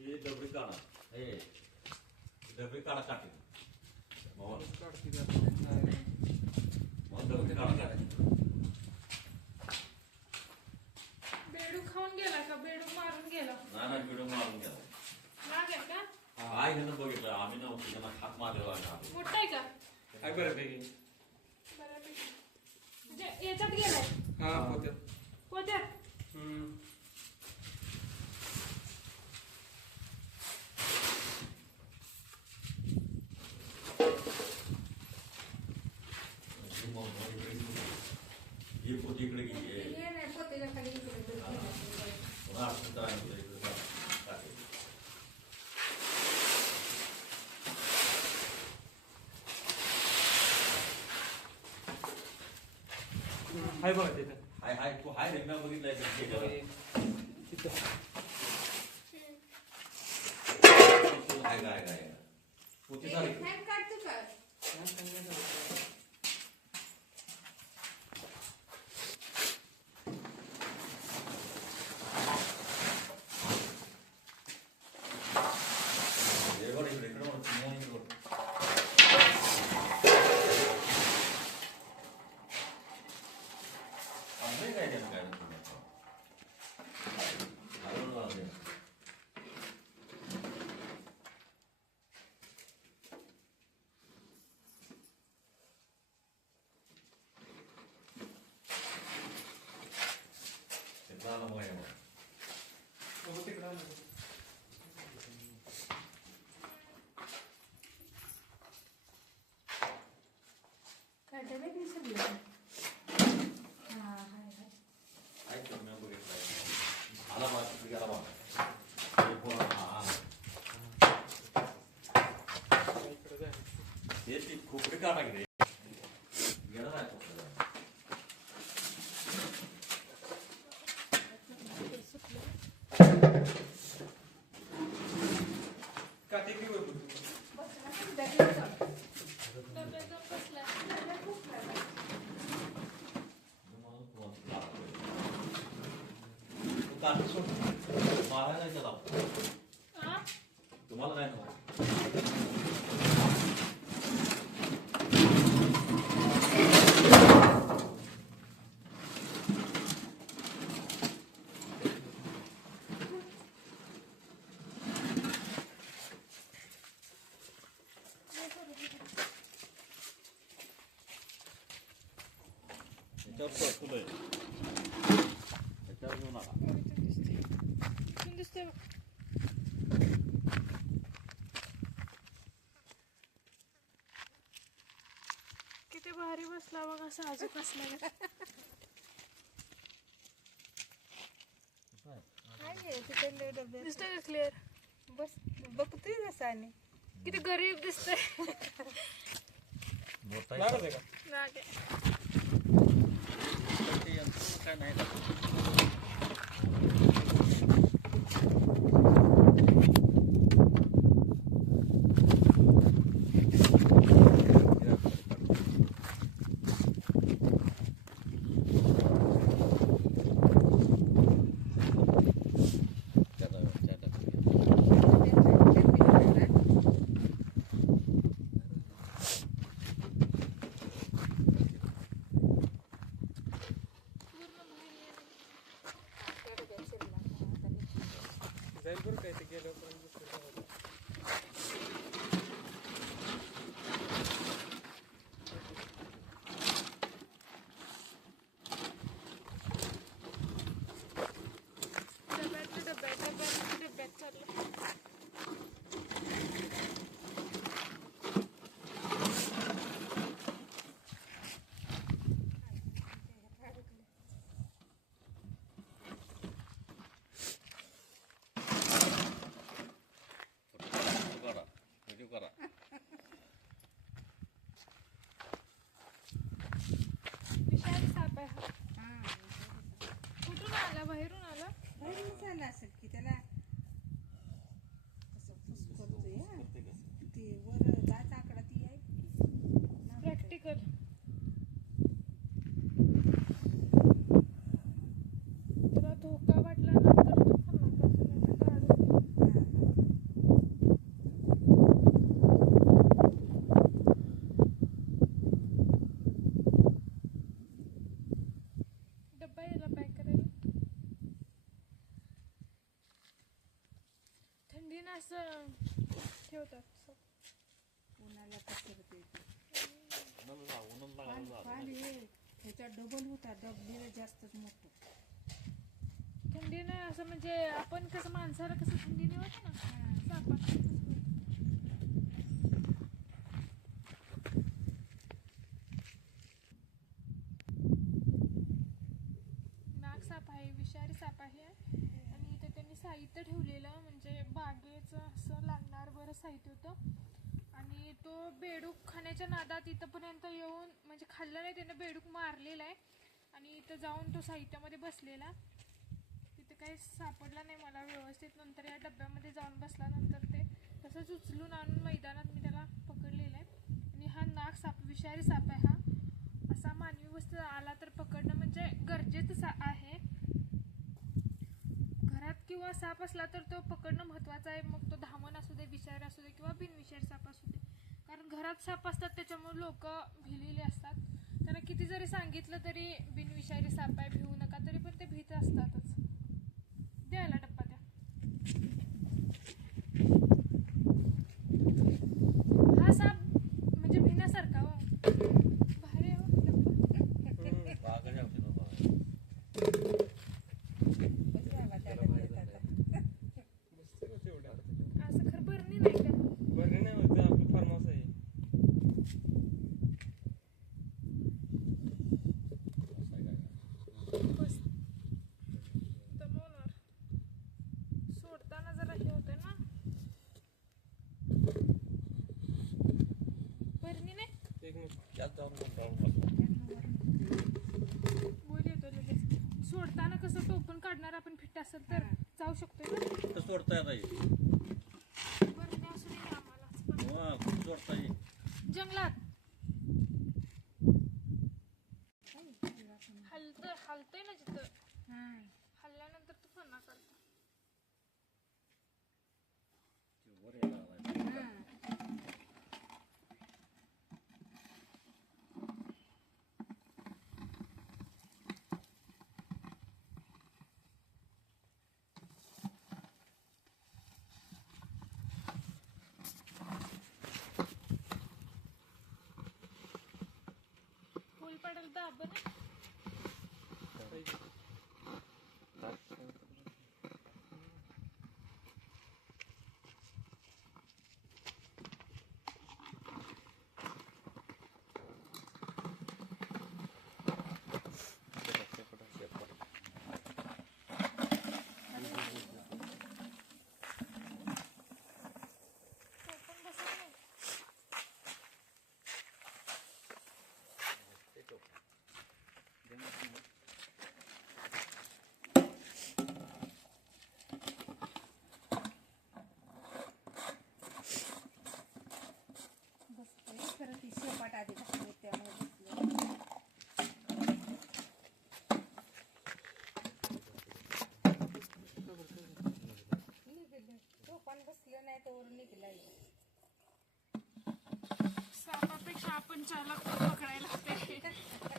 ए डबे काढा. काटे मोहन. मोहन डबे काढा काटे बेडू खाऊन गेला का? बेडू मारून गेला. नाही नाही व्हिडिओ मारून गेला. लागेल का? काय घेणं बघितलं? आम्ही नव्हतो. त्यांना हात मारलेला आहे मोठा आहे का? आहे बऱ्यापैकी. बऱ्यापैकी. म्हणजे याच्यात गेलाय. हा पोत्यात? हम्म. ही पोती इकडे गेली हे नाही पोतेच्या खाली इकडे इकडे ठेवायचं. पुन्हा असं तर आहे इकडे इकडे टाकेल. आहे बघा तिथं. हाय हाय तू हाय रेल्वे बघितलाय हाय काय काय पोती हे झाली त्याच्यावर दिसते. किती भारी बसला बघ असं अजून हे, तिथे लय डब्यात. दिसतोय का क्लिअर बस बघतोय जसं आणि किती गरीब दिसतंय मोठा आहे का? काय नाही दूर काय ते पण. होतात साप. उन्हाला पसरते ह्याच्या डबल होता डबलीला जास्तच मोठं. थंडीने असं म्हणजे आपण कसं माणसाला कसं थंडीने होतं ना हा. सापात तसं होतं. नाग साप आहे विषारी साप आहे आणि इथे त्यांनी साहित्य ठेवलेलं म्हणजे बागेचं असं लागणार बरं साहित्य होतं आणि तो बेडूक खाण्याच्या नादात इथंपर्यंत येऊन म्हणजे खाल्लं नाही त्यानं बेडूक मारलेला आहे. आणि इथं जाऊन तो साहित्यामध्ये बसलेला. तिथे काही सापडला नाही मला व्यवस्थित. नंतर या डब्यामध्ये जाऊन बसल्यानंतर ते तसंच उचलून आणून मैदानात मी त्याला पकडलेलं आहे. आणि हा नाग साप विषारी साप आहे हा. असा मानवी वस्तू आला तर पकडणं म्हणजे गरजेचं सा आहे. घरात किंवा साप असला तर तो पकडणं महत्त्वाचं आहे. मग तो धामण असू दे विषारी असू दे किंवा बिनविषारी साप असू दे. घरात साप असतात त्याच्यामुळे लोक भिलेले असतात. त्यांना किती जरी सांगितलं तरी बिनविषारी साप आहे भिवू नका तरी पण ते भीत असतातच द्यायला डब्बा द्या हा साप म्हणजे भिण्यासारखा हो भारी आहे हो डब्बा बागाच्या बाबतीत होतं. बस झाला त्या डब्यात आता. बसते का तेवढ्या असं खरं बरणी नाही का बरं नाही होतं आपलं फार्म हाऊस आहे असं आहे काय. बस दमवणार सोडताना जरा हे होते ना बरणी नाही वर येतो लगेच सोडताना कसं टोपण काढणार आपण फिट असेल तर? जाऊ शकतोय ना? कुठं सोडता येत आहे बरणी असू दे की आम्हालाच पण हो, कुठं सोडता येईल जंगलात. লাগবে না सापापेक्षा खूप चालक पकडायला लागते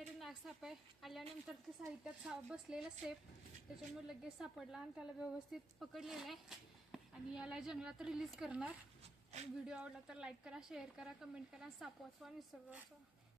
साईडून नाग साप आहे. आल्यानंतर ते साहित्यात सा बसलेला सेफ त्याच्यामुळे लगेच सापडला आणि त्याला व्यवस्थित पकडलेलं आहे. आणि याला जंगलात रिलीज करणार. आणि व्हिडिओ आवडला तर लाईक करा शेअर करा कमेंट करा साप वाचवा निसर्ग वाचवा